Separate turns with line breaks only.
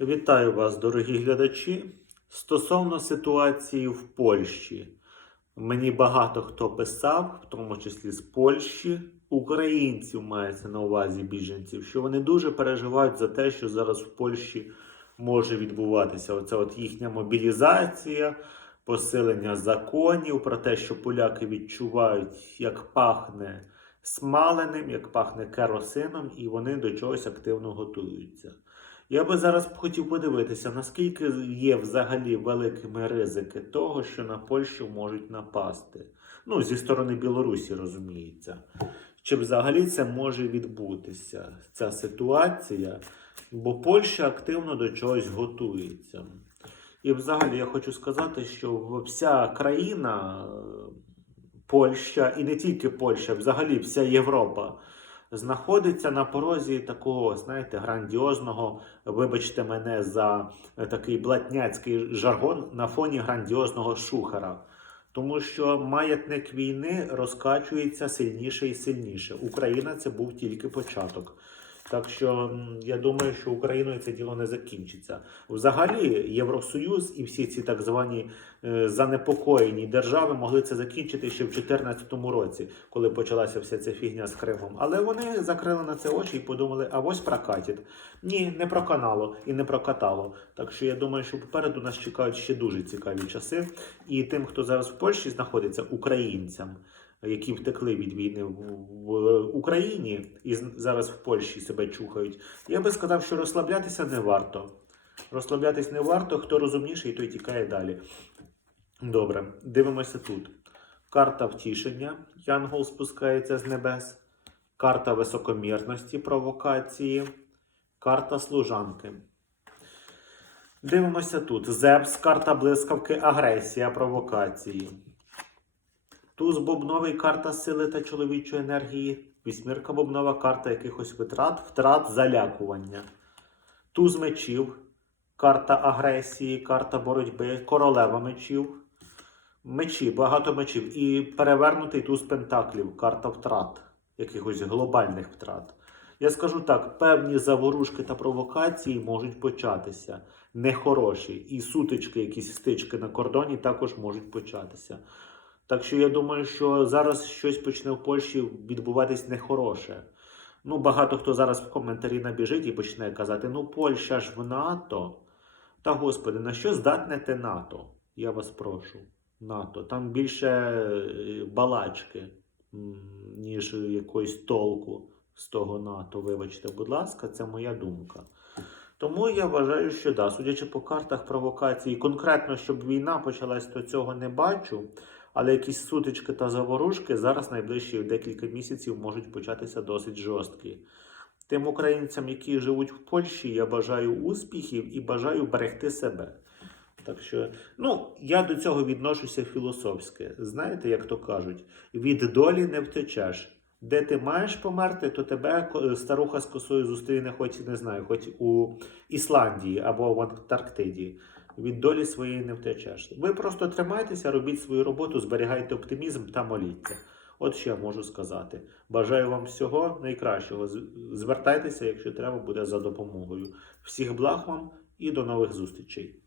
Вітаю вас, дорогі глядачі. Стосовно ситуації в Польщі, мені багато хто писав, в тому числі з Польщі, українців мається на увазі біженців, що вони дуже переживають за те, що зараз в Польщі може відбуватися. Оця от їхня мобілізація, посилення законів про те, що поляки відчувають, як пахне смаленим, як пахне керосином, і вони до чогось активно готуються. Я би зараз хотів подивитися, наскільки є взагалі великими ризики того, що на Польщу можуть напасти. Ну, зі сторони Білорусі, розуміється. Чи взагалі це може відбутися, ця ситуація? Бо Польща активно до чогось готується. І взагалі я хочу сказати, що вся країна, Польща, і не тільки Польща, взагалі вся Європа знаходиться на порозі такого, знаєте, грандіозного, вибачте мене за е, такий блатняцький жаргон на фоні грандіозного шухера. Тому що маятник війни розкачується сильніше і сильніше. Україна це був тільки початок. Так що я думаю, що Україною це діло не закінчиться. Взагалі, Євросоюз і всі ці так звані е, занепокоєні держави могли це закінчити ще в 2014 році, коли почалася вся ця фігня з Кримом. Але вони закрили на це очі і подумали, а ось прокатить. Ні, не проканало і не прокатало. Так що я думаю, що попереду нас чекають ще дуже цікаві часи. І тим, хто зараз в Польщі знаходиться, українцям які втекли від війни в, Україні і зараз в Польщі себе чухають, я би сказав, що розслаблятися не варто. Розслаблятись не варто, хто розумніший, той тікає далі. Добре, дивимося тут. Карта втішення. Янгол спускається з небес. Карта високомірності, провокації. Карта служанки. Дивимося тут. Зевс, карта блискавки, агресія, провокації. Туз бобновий карта сили та чоловічої енергії. Вісьмірка бобнова карта якихось витрат, втрат, залякування. Туз мечів, карта агресії, карта боротьби, королева мечів. Мечі, багато мечів. І перевернутий туз пентаклів, карта втрат, якихось глобальних втрат. Я скажу так: певні заворушки та провокації можуть початися. Нехороші. І сутички, якісь стички на кордоні також можуть початися. Так що я думаю, що зараз щось почне в Польщі відбуватись нехороше. Ну, багато хто зараз в коментарі набіжить і почне казати: ну, Польща ж в НАТО. Та господи, на що здатне те НАТО? Я вас прошу. НАТО. Там більше е, балачки, ніж якоїсь толку з того НАТО. Вибачте, будь ласка, це моя думка. Тому я вважаю, що да, судячи по картах провокації, конкретно, щоб війна почалась, то цього не бачу. Але якісь сутички та заворушки зараз найближчі декілька місяців можуть початися досить жорсткі. Тим українцям, які живуть в Польщі, я бажаю успіхів і бажаю берегти себе. Так що, ну, я до цього відношуся філософськи. Знаєте, як то кажуть, від долі не втечеш. Де ти маєш померти, то тебе старуха з косою зустріне, хоч не знаю, хоч у Ісландії або в Антарктиді. Від долі своєї не втечеш. Ви просто тримайтеся, робіть свою роботу, зберігайте оптимізм та моліться. От що я можу сказати. Бажаю вам всього найкращого. Звертайтеся, якщо треба буде за допомогою. Всіх благ вам і до нових зустрічей.